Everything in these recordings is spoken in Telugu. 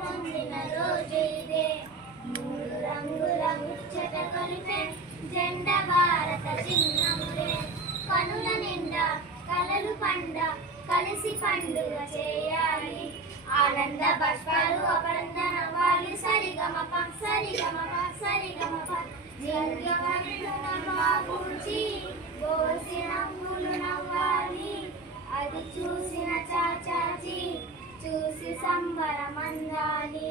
పొందిన రోజు ఇదే. మూడు రంగుల ముచ్చట కొలిపే జెండా భారత చిహ్నములే. కనుల నిండా కలలు పండ కలిసి పండుగ చేయాలి. ఆనంద బాష్పాలు అపరంద నవ్వాలి. సరిగమప సరిగమప సరిగమప పూచి బోసి నవ్వులు నవ్వాలి. అది చూసిన చాచాచి చూసి సంబరమందాలి.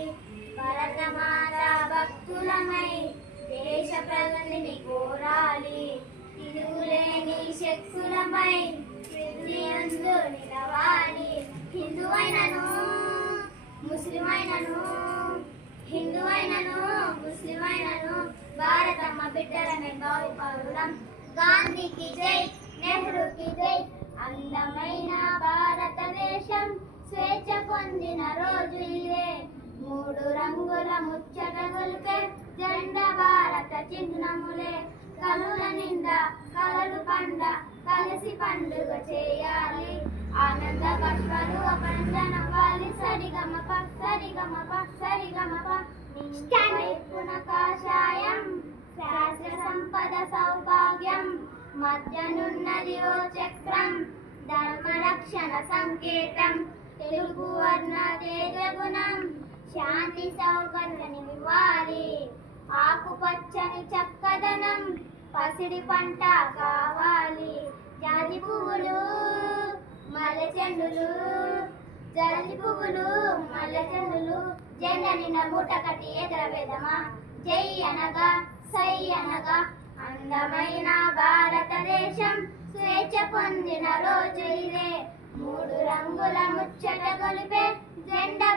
భరతమాత భక్తులమై దేశ ప్రగతిని కోరాలి. తిరుగులేని శక్తులమై పృథ్వీయందు నిలవాలి. హిందువైనను ముస్లిమైనను హిందువైనను ముస్లిమైనను భారతమ్మ బిడ్డలమే భావి పౌరులం. గాంధీకి జై, నెహ్రూకి జై. అందమైన భారతదేశం స్వేచ్ఛ పొందిన రోజు ఇదే. మూడు రంగుల ముచ్చట గొలిపే జెండా భారత చిహ్నములే. కనుల నిండా కలలు పండ కలిసి పండుగ చేయాలి. ఆనంద బాష్పాలు అపరంద నవ్వాలి. సరిగమప సరిగమప సరిగమప వైపున కాషాయం శాస్త్ర సంపద సౌభాగ్యం. మధ్యనున్నది ఓ చక్రం ధర్మ రక్షణ సంకేతం. తెలుగు వర్ణ తేజగుణం శాంతి సౌకర్యమివ్వాలి. ఆకుపచ్చని చక్కదనం పసిడి పంట కావాలి. జాజి పువ్వులు మల్లె చెండులు జాజి పువ్వులు మల్లె చెండులు జెండా నిండా మూట కట్టి ఎగరవేదమా. జై అనగా సై అనగా అందమైన భారతదేశం స్వేచ్ఛ పొందిన రోజు ఇదే. మూడు రంగుల ముచ్చట గొలిపే జెండా